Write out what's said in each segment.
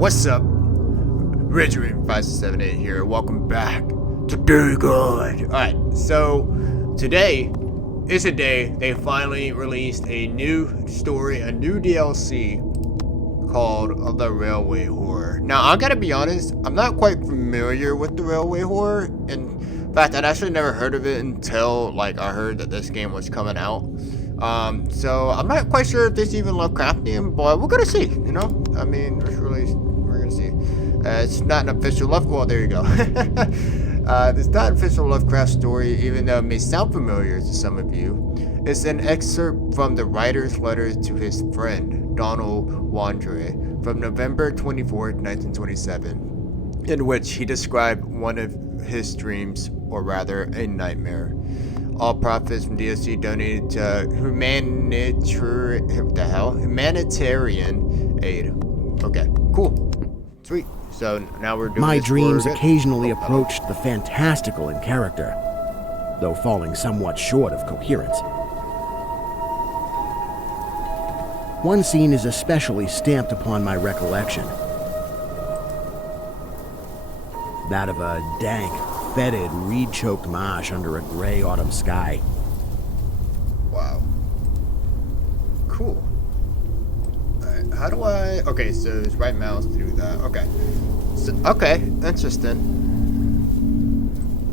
What's up? Ridgery5678 here. Welcome back to Very Good. Alright, so today is a day they finally released a new story, a new DLC called The Railway Horror. Now, I gotta be honest, I'm not quite familiar with The Railway Horror. In fact, I'd actually never heard of it until I heard that this game was coming out. So I'm not quite sure if this even Lovecraftian, but we're gonna see, you know? I mean, we're gonna see. It's not an official well, there you go. It's not an official Lovecraft story, even though it may sound familiar to some of you. It's an excerpt from the writer's letter to his friend, Donald Wandre, from November 24th, 1927, in which he described one of his dreams, or rather, a nightmare. All profits from DLC donated to humanitarian aid. Okay, cool. Sweet. So now we're doing My this dreams for occasionally approached the fantastical in character, though falling somewhat short of coherence. One scene is especially stamped upon my recollection. That of a dank, fetid, reed-choked marsh under a gray autumn sky. Wow. Cool. Alright, how do I... Okay, so it's right mouse to do that. Okay. So, okay, interesting.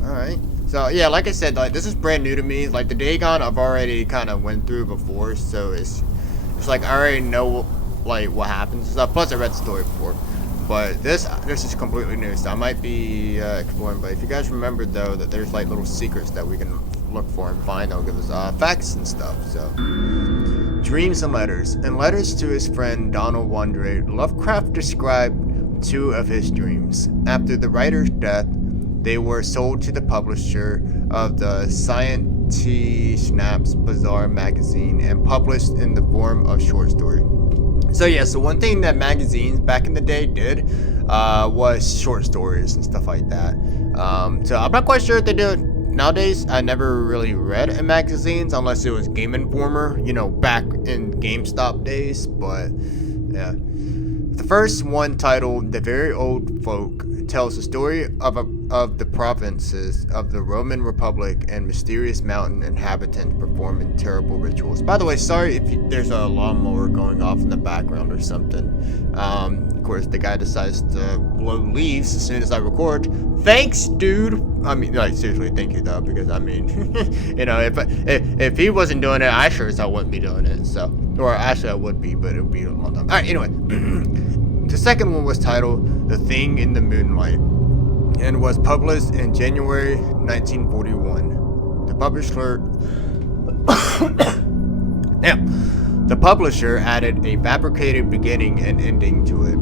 Alright. So, yeah, like I said, this is brand new to me. The Dagon I've already kind of went through before, so it's I already know, what happens and stuff. Plus, I read the story before. But this is completely new, so I might be exploring. But if you guys remember, though, that there's little secrets that we can look for and find, that'll give us facts and stuff. So, dreams and letters. In letters to his friend Donald Wandre, Lovecraft described two of his dreams. After the writer's death, they were sold to the publisher of the Science-Snaps Bazaar magazine and published in the form of short story. So yeah, so one thing that magazines back in the day did was short stories and stuff like that. So I'm not quite sure if they do it nowadays. I never really read in magazines unless it was Game Informer, back in GameStop days. But yeah, the first one, titled "The Very Old Folk," tells the story of the provinces of the Roman Republic and mysterious mountain inhabitants performing terrible rituals. By the way, sorry if there's a lawnmower going off in the background or something. Of course, the guy decides to blow leaves as soon as I record. Thanks, dude. I mean, seriously, thank you though, because I mean, if he wasn't doing it, I sure as hell wouldn't be doing it. So, or actually, I would be, but it would be a long time. All right, anyway. The second one was titled "The Thing in the Moonlight" and was published in January 1941. The publisher added a fabricated beginning and ending to it,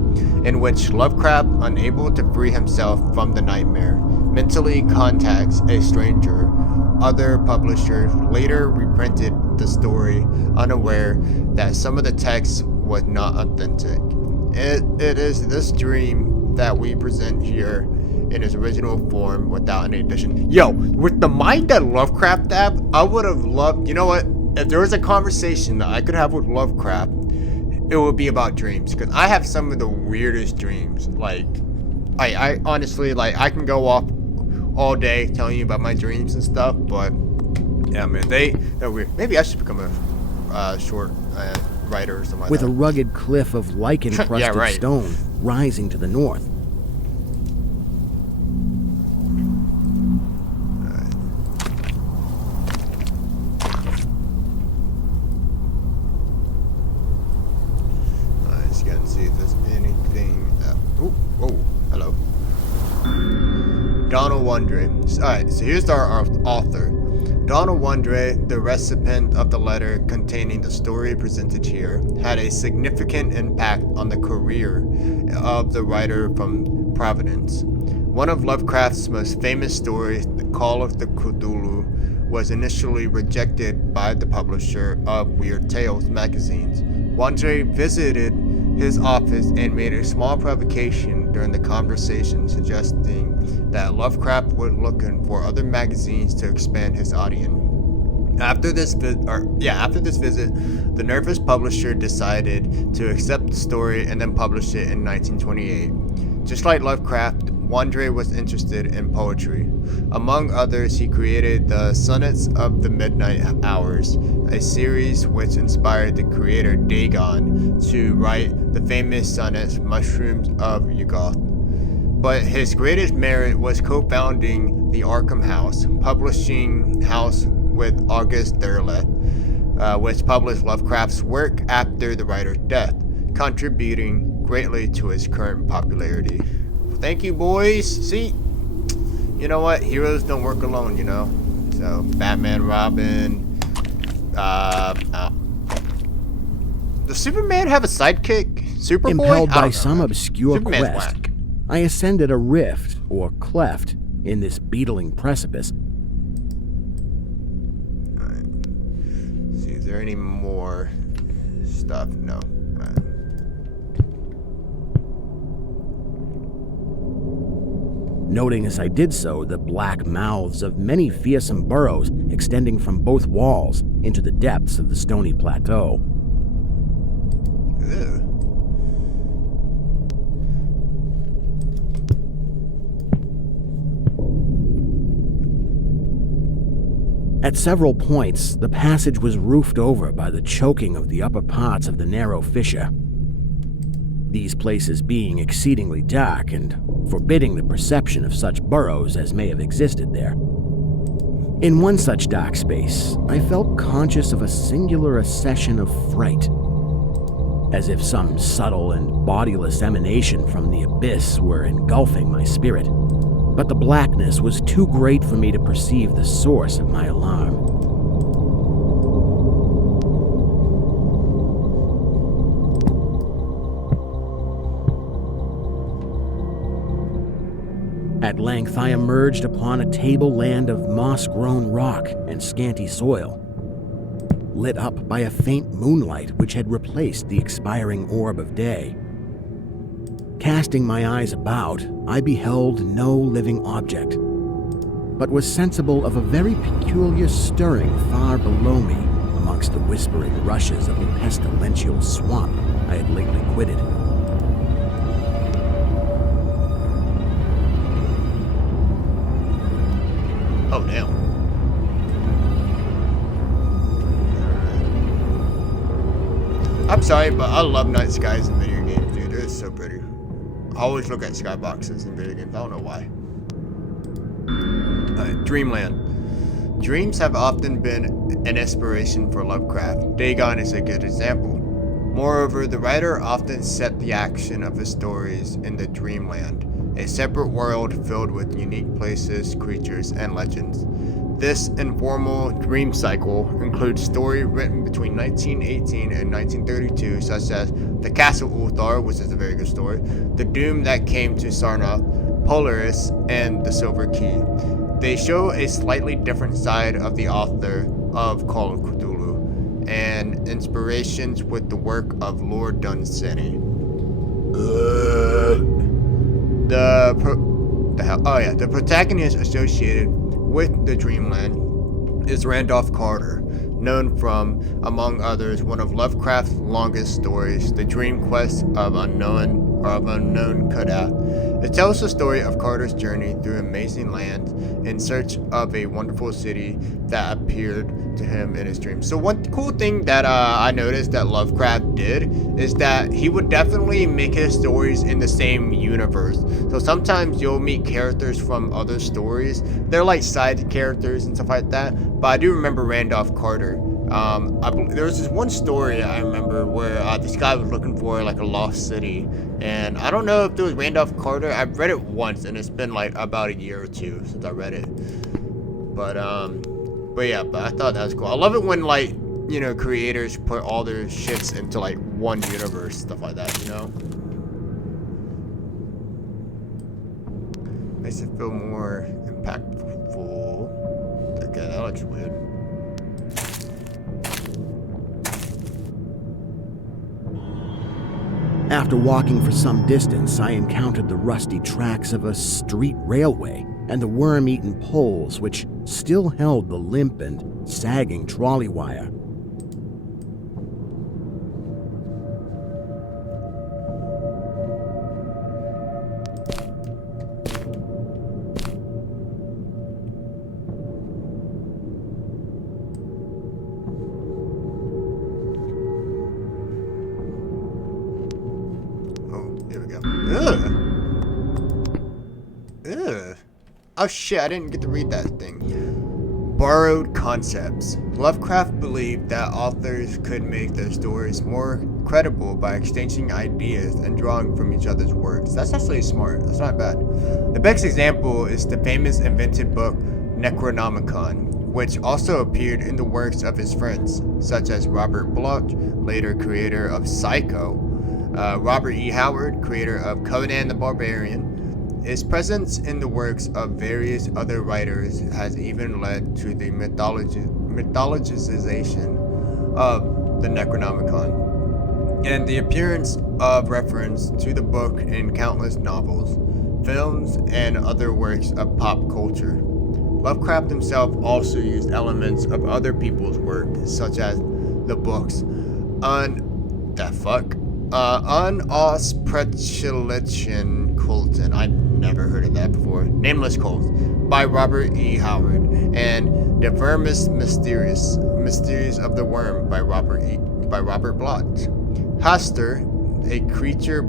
in which Lovecraft, unable to free himself from the nightmare, mentally contacts a stranger. Other publishers later reprinted the story, unaware that some of the text was not authentic. It is this dream that we present here in its original form without any addition. Yo, with the mind that Lovecraft had, I would have loved, you know what? If there was a conversation that I could have with Lovecraft, it would be about dreams. Because I have some of the weirdest dreams. I honestly, I can go off all day telling you about my dreams and stuff. But, yeah, man, they're weird. Maybe I should become a short writer or something like with that. a rugged cliff of lichen-crusted Yeah, right. stone rising to the north. Let's get and see if there's anything. Oh, hello. Donald Wandre. Alright, so here's our author. Donald Wandre, the recipient of the letter containing the story presented here, had a significant impact on the career of the writer from Providence. One of Lovecraft's most famous stories, The Call of the Cthulhu, was initially rejected by the publisher of Weird Tales magazines. Wandre visited his office and made a small provocation during the conversation, suggesting that Lovecraft was looking for other magazines to expand his audience. After this visit, the nervous publisher decided to accept the story and then publish it in 1928. Just like Lovecraft, Wandre was interested in poetry. Among others, he created the Sonnets of the Midnight Hours, a series which inspired the creator Dagon to write the famous sonnets Mushrooms of Yugoth. But his greatest merit was co-founding the Arkham House, publishing house with August Derleth, which published Lovecraft's work after the writer's death, contributing greatly to his current popularity. Thank you, boys. See, you know what? Heroes don't work alone, you know? So, Batman, Robin, does Superman have a sidekick? Superboy? Impelled by some obscure Superman's quest, whack. I ascended a rift, or cleft, in this beetling precipice. Alright. See, is there any more stuff? No. Alright. Noting as I did so the black mouths of many fearsome burrows extending from both walls into the depths of the stony plateau. Ew. At several points, the passage was roofed over by the choking of the upper parts of the narrow fissure. These places being exceedingly dark and forbidding the perception of such burrows as may have existed there. In one such dark space, I felt conscious of a singular accession of fright, as if some subtle and bodiless emanation from the abyss were engulfing my spirit. But the blackness was too great for me to perceive the source of my alarm. At length, I emerged upon a tableland of moss-grown rock and scanty soil, lit up by a faint moonlight which had replaced the expiring orb of day. Casting my eyes about, I beheld no living object, but was sensible of a very peculiar stirring far below me amongst the whispering rushes of the pestilential swamp I had lately quitted. Oh, damn. I'm sorry, but I love night skies in video games, dude. They're so pretty. I always look at skyboxes in video games. I don't know why. Dreamland. Dreams have often been an inspiration for Lovecraft. Dagon is a good example. Moreover, the writer often set the action of his stories in the Dreamland, a separate world filled with unique places, creatures, and legends. This informal dream cycle includes stories written between 1918 and 1932, such as The Castle Ulthar, which is a very good story, The Doom That Came to Sarnath, Polaris, and The Silver Key. They show a slightly different side of the author of Call of Cthulhu, and inspirations with the work of Lord Dunsany. The protagonist associated with the Dreamland is Randolph Carter, known from, among others, one of Lovecraft's longest stories, The Dream Quest of Unknown Kudath. It tells the story of Carter's journey through amazing lands in search of a wonderful city that appeared to him in his dreams. So one cool thing that I noticed that Lovecraft did is that he would definitely make his stories in the same universe. So sometimes you'll meet characters from other stories. They're like side characters and stuff like that. But I do remember Randolph Carter. There was this one story I remember where this guy was looking for like a lost city, and I don't know if it was Randolph Carter. I've read it once, and it's been like about a year or two since I read it. But yeah, but I thought that was cool. I love it when like, you know, creators put all their shits into like one universe, stuff like that, you know. Makes it feel more impactful. Okay, that looks weird. After walking for some distance, I encountered the rusty tracks of a street railway and the worm-eaten poles which still held the limp and sagging trolley wire. Here we go. Ugh. Ugh. Oh shit, I didn't get to read that thing. Borrowed concepts. Lovecraft believed that authors could make their stories more credible by exchanging ideas and drawing from each other's works. That's actually smart. That's not bad. The best example is the famous invented book Necronomicon, which also appeared in the works of his friends, such as Robert Bloch, later creator of Psycho, Robert E. Howard, creator of Conan the Barbarian. His presence in the works of various other writers has even led to the mythologization of the Necronomicon, and the appearance of reference to the book in countless novels, films, and other works of pop culture. Lovecraft himself also used elements of other people's work, such as the books Unausprechlichen Kulten. I've never heard of that before. Nameless Cults by Robert E. Howard, and The Vermis Mysteries of the Worm by Robert Bloch. Haster, a creature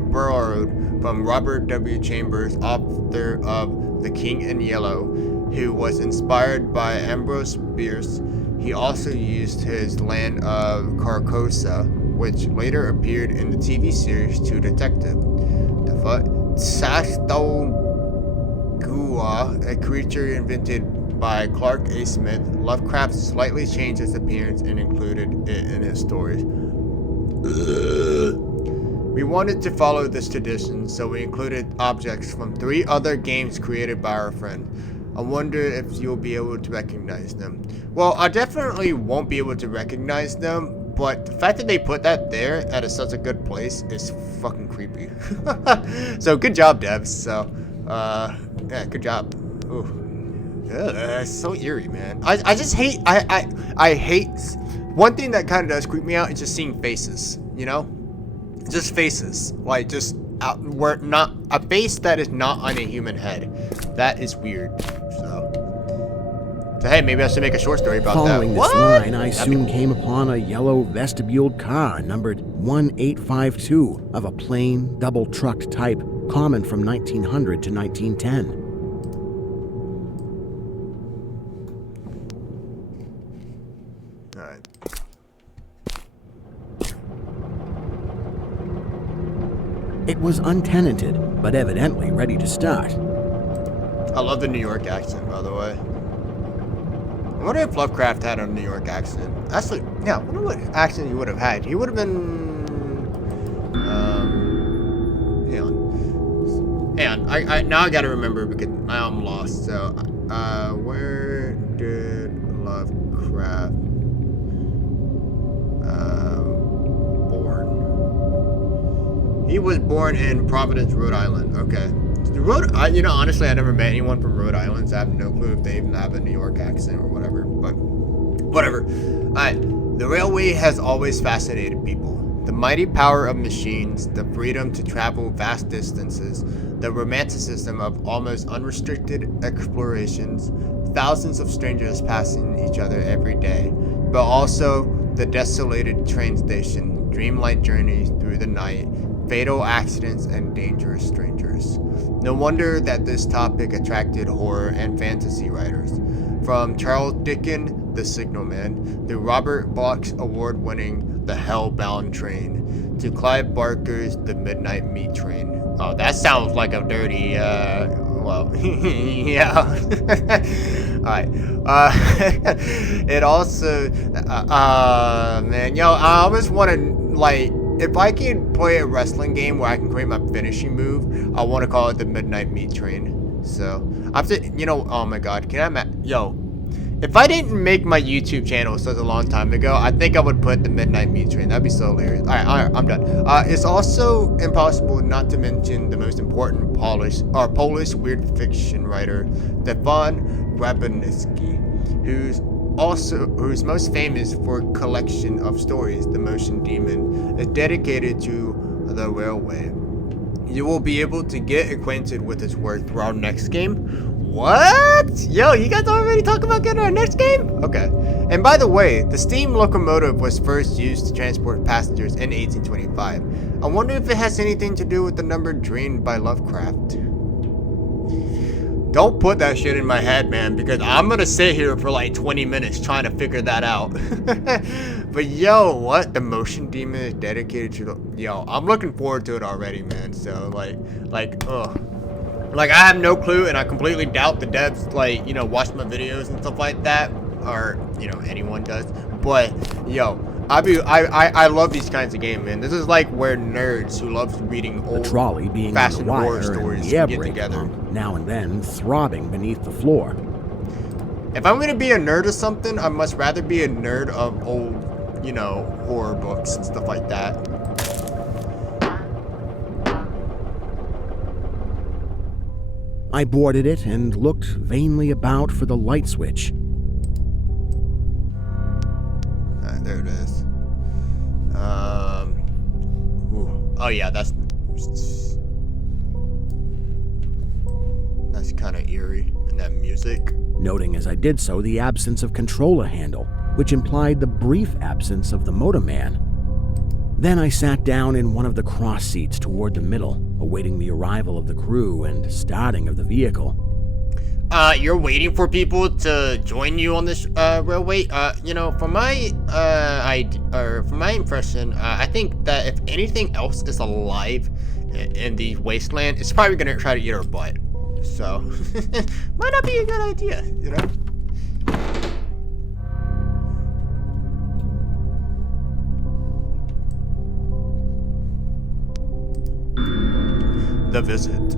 borrowed from Robert W. Chambers, author of The King in Yellow, who was inspired by Ambrose Bierce. He also used his Land of Carcosa, which later appeared in the TV series True Detective. The fuck? Sastogua, a creature invented by Clark A. Smith. Lovecraft slightly changed its appearance and included it in his stories. We wanted to follow this tradition, so we included objects from 3 other games created by our friend. I wonder if you'll be able to recognize them. Well, I definitely won't be able to recognize them, but the fact that they put that there at such a good place is fucking creepy. So good job, devs. So, yeah, good job. Ooh. Ugh, it's so eerie, man. I just hate, I hate, one thing that kind of does creep me out is just seeing faces, you know? Just faces. Like, just out, where not, a face that is not on a human head. That is weird. So hey, maybe I should make a short story about Following that. This line, I soon came upon a yellow vestibuled car numbered 1852 of a plain, double-trucked type, common from 1900 to 1910. Alright. It was untenanted, but evidently ready to start. I love the New York accent, by the way. I wonder if Lovecraft had a New York accent. Actually, yeah, I wonder what accent he would have had. He would have been, hang on. I now I gotta remember because now I'm lost. So, where did Lovecraft born? He was born in Providence, Rhode Island. Okay. Honestly, I never met anyone from Rhode Island, so I have no clue if they even have a New York accent or whatever, but whatever. Alright, the railway has always fascinated people. The mighty power of machines, the freedom to travel vast distances, the romanticism of almost unrestricted explorations, thousands of strangers passing each other every day, but also the desolated train station, dreamlike journeys through the night, fatal accidents, and dangerous strangers. No wonder that this topic attracted horror and fantasy writers. From Charles Dickens' The Signalman, to Robert Bloch's award-winning The Hellbound Train, to Clive Barker's The Midnight Meat Train. Oh, that sounds like a dirty, yeah. Alright. It also, man, yo, I almost want to, like, if I can play a wrestling game where I can create my finishing move, I want to call it the Midnight Meat Train. So, after, oh my god, yo, if I didn't make my YouTube channel such a long time ago, I think I would put the Midnight Meat Train. That'd be so hilarious. Alright, I'm done. It's also impossible not to mention the most important Polish weird fiction writer, Stefan Grabiński. who's most famous for a collection of stories. The Motion Demon is dedicated to the railway. You will be able to get acquainted with his work through our next game. What? Yo, you guys already talk about getting our next game? Okay. And by the way, the steam locomotive was first used to transport passengers in 1825. I wonder if it has anything to do with the number dreamed by Lovecraft. Don't put that shit in my head, man, because I'm gonna sit here for like 20 minutes trying to figure that out. But yo, what? The Motion Demon is dedicated to the... Yo, I'm looking forward to it already, man. So, Like, I have no clue, and I completely doubt the devs, like, you know, watch my videos and stuff like that. Or, you know, anyone does. But, yo, I love these kinds of games, man. This is like where nerds who love reading old trolley being fashioned on the horror wire stories and the can air get brake together. pump, now and then throbbing beneath the floor. If I'm gonna be a nerd of something, I must rather be a nerd of old, you know, horror books and stuff like that. I boarded it and looked vainly about for the light switch. There it is. Ooh. Oh yeah, that's kind of eerie, and that music. Noting as I did so the absence of controller handle, which implied the brief absence of the motorman. Then I sat down in one of the cross seats toward the middle, awaiting the arrival of the crew and starting of the vehicle. You're waiting for people to join you on this railway. You know, from my from my impression, I think that if anything else is alive in the wasteland, it's probably gonna try to eat our butt. So, might not be a good idea, you know? The Visit.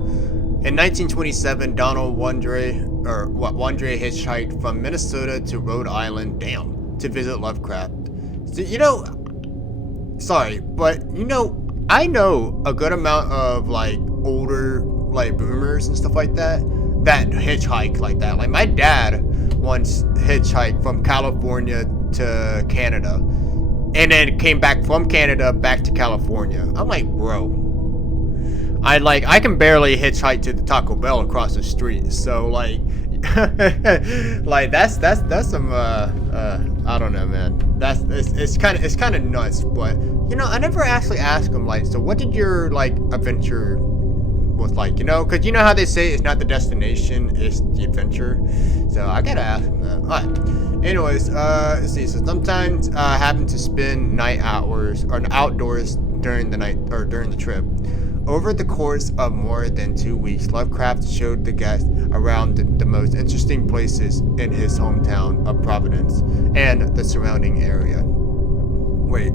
In 1927, Donald Wandre hitchhiked from Minnesota to Rhode Island, to visit Lovecraft. So, you know, sorry, but, you know, I know a good amount of, like, older, like, boomers and stuff like that hitchhike like that. Like, my dad once hitchhiked from California to Canada, and then came back from Canada back to California. I'm like, bro, I can barely hitchhike to the Taco Bell across the street. So like, like that's some I don't know, man. It's kind of nuts. But you know, I never actually asked him like, so what did your like adventure was like? You know, because you know how they say it's not the destination, it's the adventure. So I gotta ask him that. All right. Anyways, let's see. So sometimes having to spend night hours or outdoors during the night or during the trip. Over the course of more than 2 weeks, Lovecraft showed the guests around the most interesting places in his hometown of Providence and the surrounding area. Wait.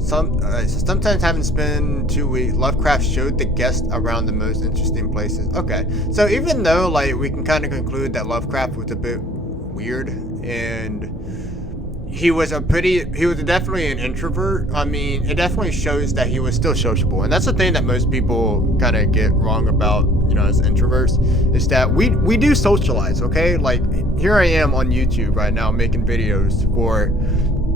Sometimes having spent 2 weeks, Lovecraft showed the guests around the most interesting places. Okay, so even though like we can kind of conclude that Lovecraft was a bit weird and he was definitely an introvert. I mean, it definitely shows that he was still sociable, and that's the thing that most people kind of get wrong about, you know, as introverts, is that we do socialize. Okay, like here I am on YouTube right now making videos for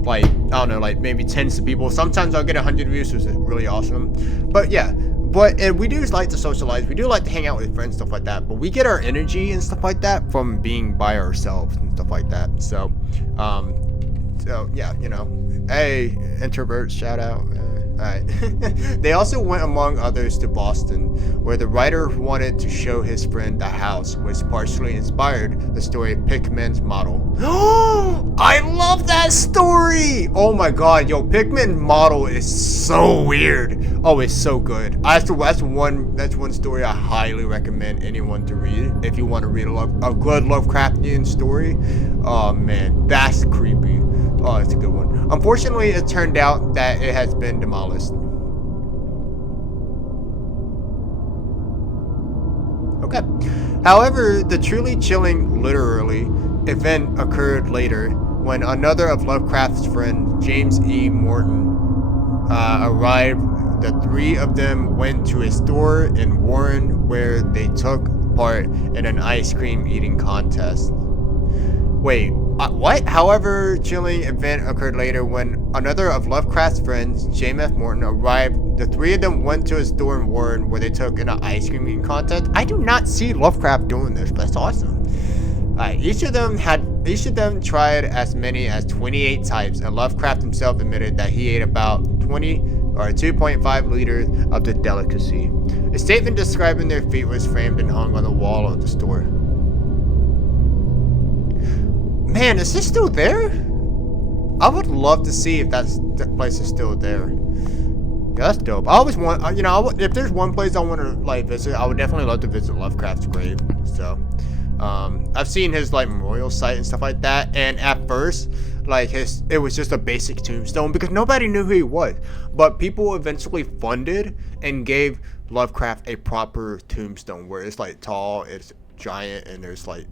like, I don't know, like maybe tens of people. Sometimes I'll get 100 views, which is really awesome. But yeah, and we do like to socialize. We do like to hang out with friends, stuff like that. But we get our energy and stuff like that from being by ourselves and stuff like that. So, so yeah, you know, hey, introverts, shout out. Alright. They also went among others to Boston, where the writer wanted to show his friend the house, which partially inspired the story Pickman's Model. I love that story! Oh my god, yo, Pickman's Model is so weird. Oh, it's so good. That's one story I highly recommend anyone to read if you want to read a good Lovecraftian story. Oh man, that's creepy. Oh, it's a good one. Unfortunately, it turned out that it has been demolished. Okay. However, the truly chilling, literally, event occurred later when another of Lovecraft's friends, James E. Morton, arrived. The three of them went to a store in Warren where they took part in an ice cream eating contest. Wait, what? However, chilling event occurred later when another of Lovecraft's friends, James F. Morton, arrived. The three of them went to a store in Warren where they took in an ice cream eating contest. I do not see Lovecraft doing this, but that's awesome. Alright, each of them tried as many as 28 types, and Lovecraft himself admitted that he ate about 20 or 2.5 liters of the delicacy. A statement describing their feat was framed and hung on the wall of the store. Man, is this still there? I would love to see if that place is still there. Yeah, that's dope. I always want, if there's one place I want to like visit, I would definitely love to visit Lovecraft's grave. So, I've seen his like memorial site and stuff like that, and at first, like it was just a basic tombstone because nobody knew who he was. But people eventually funded and gave Lovecraft a proper tombstone where it's like tall, it's giant, and there's like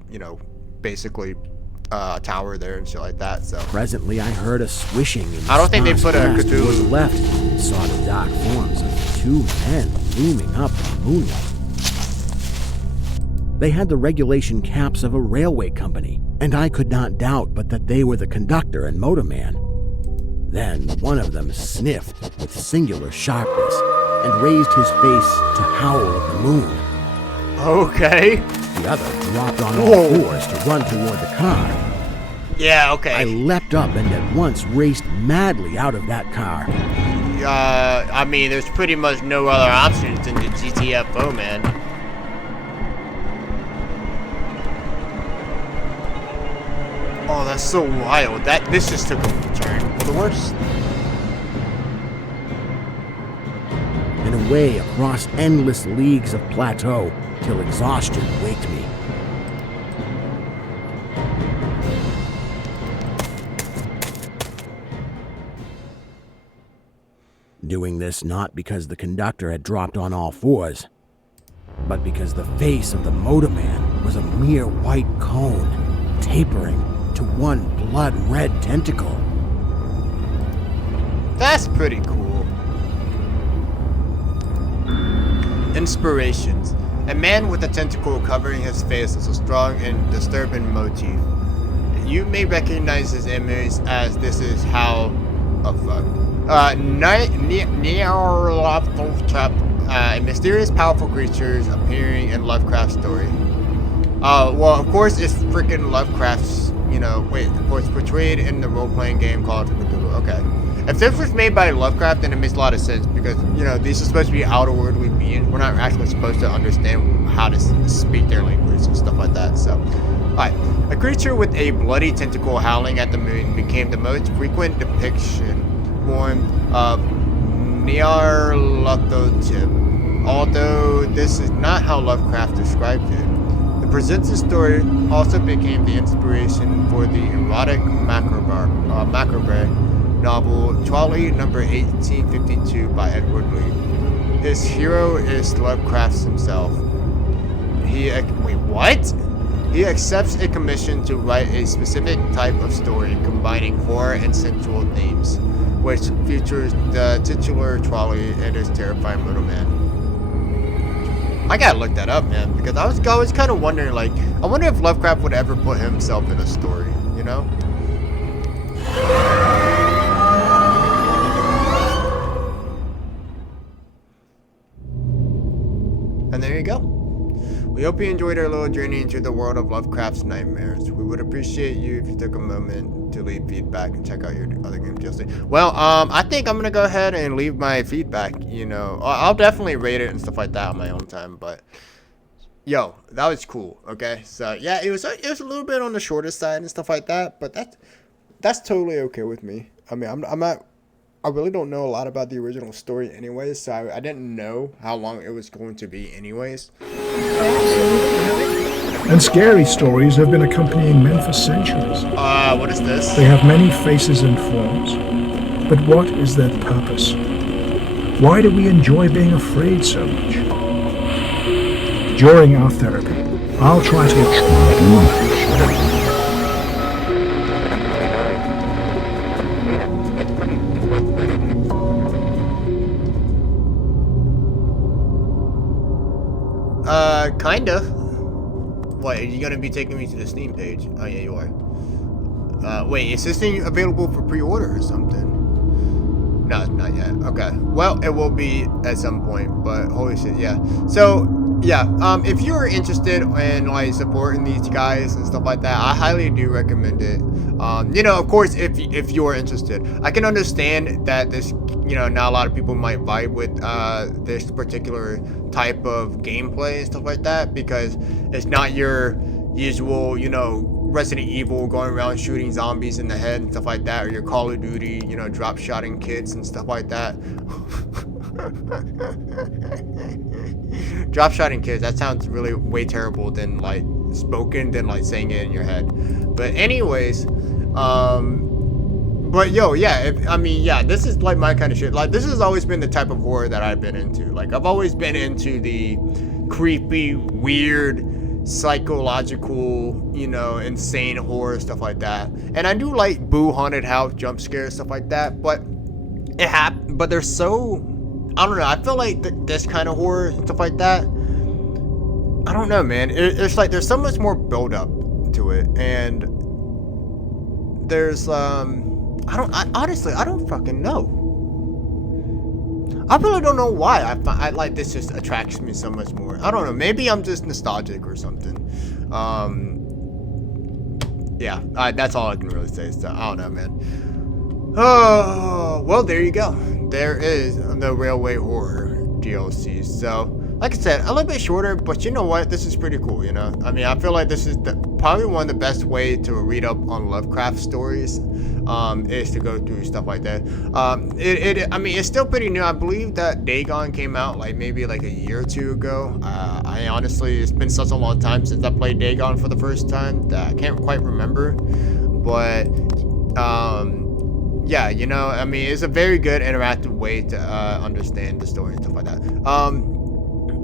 basically a tower there and shit like that. So presently, I heard a swishing. In the I don't think they put a Cthulhu. Was left and saw the dark forms of two men looming up in the moonlight. They had the regulation caps of a railway company, and I could not doubt but that they were the conductor and motorman. Then one of them sniffed with singular sharpness and raised his face to howl at the moon. Okay. The other dropped on all fours to run toward the car. Yeah, okay. I leapt up and at once raced madly out of that car. I mean, there's pretty much no other options than the GTFO, man. Oh, that's so wild. This just took a turn for the worse. And away across endless leagues of plateau till exhaustion waked me. Doing this not because the conductor had dropped on all fours, but because the face of the motorman was a mere white cone, tapering to one blood-red tentacle. That's pretty cool. Inspirations. A man with a tentacle covering his face is a strong and disturbing motif. You may recognize his image as this is how... Oh fuck. Mysterious powerful creatures appearing in Lovecraft's story. Well, of course it's freaking Lovecraft's, of course, portrayed in the role-playing game called Cthulhu. Okay. If this was made by Lovecraft, then it makes a lot of sense because, these are supposed to be outer-worldly beings. We're not actually supposed to understand how to speak their language and stuff like that, so. Alright. A creature with a bloody tentacle howling at the moon became the most frequent depiction form of Nyarlathotep, although this is not how Lovecraft described it. The Presents story also became the inspiration for the erotic macabre novel Trolley number 1852 by Edward Lee. His hero is Lovecraft himself. He accepts a commission to write a specific type of story combining horror and sensual themes, which features the titular trolley and his terrifying motorman. I gotta look that up, man, because I was kind of wondering, I wonder if Lovecraft would ever put himself in a story, And there you go. We hope you enjoyed our little journey into the world of Lovecraft's nightmares. We would appreciate you if you took a moment to leave feedback and check out your other games DLC. Well, I think I'm gonna go ahead and leave my feedback. I'll definitely rate it and stuff like that on my own time. But yo, that was cool. Okay, so yeah, it was a little bit on the shorter side and stuff like that, but that's totally okay with me. I mean, I really don't know a lot about the original story anyways, so I didn't know how long it was going to be anyways. And scary stories have been accompanying men for centuries. What is this? They have many faces and forms. But what is their purpose? Why do we enjoy being afraid so much? During our therapy, I'll try to explain. Kind of. What, are you gonna be taking me to the Steam page? Oh yeah, you are. Wait, is this thing available for pre-order or something? No, not yet. Okay. Well, it will be at some point, but holy shit, yeah. So, yeah, if you're interested in, like, supporting these guys and stuff like that, I highly do recommend it. You know, of course, if you're interested. I can understand that this, you know, not a lot of people might vibe with, this particular type of gameplay and stuff like that, because it's not your usual, you know, Resident Evil going around shooting zombies in the head and stuff like that, or your Call of Duty, you know, drop shotting kids and stuff like that. Drop shotting kids, that sounds really way terrible than like spoken than like saying it in your head. But anyways, but yo, yeah, I mean, yeah, this is like my kind of shit. Like, this has always been the type of horror that I've been into. Like, I've always been into the creepy, weird, psychological, you know, insane horror, stuff like that. And I do like boo haunted house jump scares, stuff like that, but but they're so, I don't know, I feel like this kind of horror and stuff like that, I don't know, man, it's like there's so much more build up to it, and there's honestly, I don't fucking know. I really don't know why I like this just attracts me so much more. I don't know. Maybe I'm just nostalgic or something. Yeah, that's all I can really say. So I don't know, man. Oh, well, there you go. There is the Railway Horror DLC. So, like I said, a little bit shorter, but you know what? This is pretty cool, you know? I mean, I feel like this is probably one of the best way to read up on Lovecraft stories, is to go through stuff like that. I mean, it's still pretty new. I believe that Dagon came out, like, maybe, like, a year or two ago. I honestly, it's been such a long time since I played Dagon for the first time that I can't quite remember. But, yeah, you know, I mean, it's a very good interactive way to understand the story and stuff like that.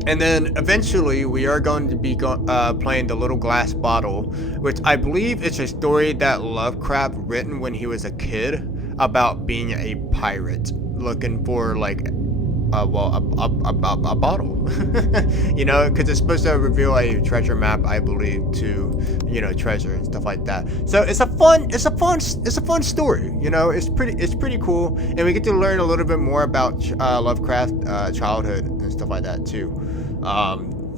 And then eventually we are going to be playing The Little Glass Bottle, which I believe is a story that Lovecraft written when he was a kid about being a pirate looking for like a bottle, you know, because it's supposed to reveal a treasure map, I believe, to, you know, treasure and stuff like that. So it's a fun story, you know. It's pretty cool, and we get to learn a little bit more about Lovecraft childhood and stuff like that too.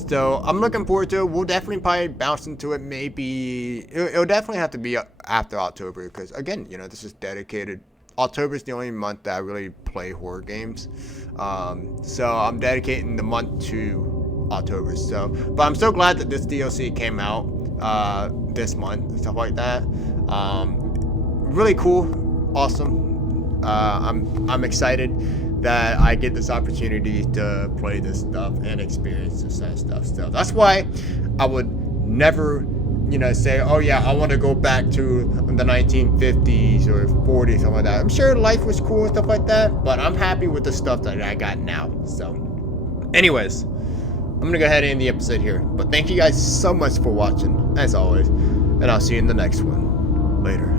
So I'm looking forward to it. We'll definitely probably bounce into it. Maybe it'll definitely have to be after October, because again, you know, this is dedicated. October is the only month that I really play horror games. So I'm dedicating the month to October. So, but I'm so glad that this DLC came out this month and stuff like that. Really cool, awesome. I'm excited that I get this opportunity to play this stuff and experience this kind of stuff. So that's why I would never, you know, say, oh yeah, I want to go back to the 1950s or 40s, something like that. I'm sure life was cool and stuff like that, but I'm happy with the stuff that I got now. So, anyways, I'm gonna go ahead and end the episode here. But thank you guys so much for watching, as always, and I'll see you in the next one. Later.